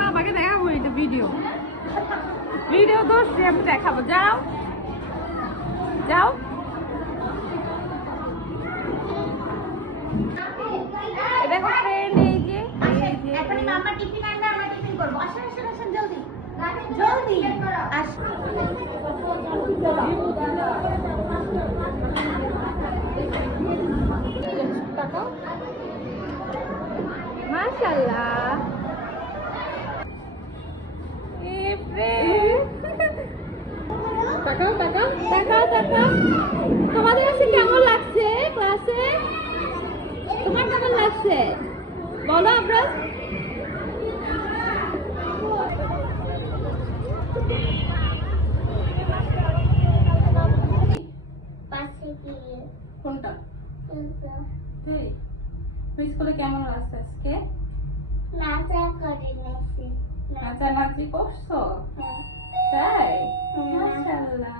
বাবাকে দেখাবো, এটা ভিডিও ভিডিও ধরছি আমি, দেখাবো। যাও যাও। দেখো ফ্রেন্ড, এই যে এখন মাম্মা টিফিন আনবে, আমরা টিফিন করব। আসেন আসেন আসেন, জলদি জলদি আসুন। মাশাআল্লাহ। এ ফ্রেন্ড, তাকাও তাকাও তাকাও তাকাও। তোমাদের কাছে কেমন লাগছে ক্লাসে? তোমার কেমন লাগছে বলো আমরা। কোনটা? স্কুলে কেমন লাগছে আজকে? নাচানাচি করছো? তাই? মাশাআল্লাহ।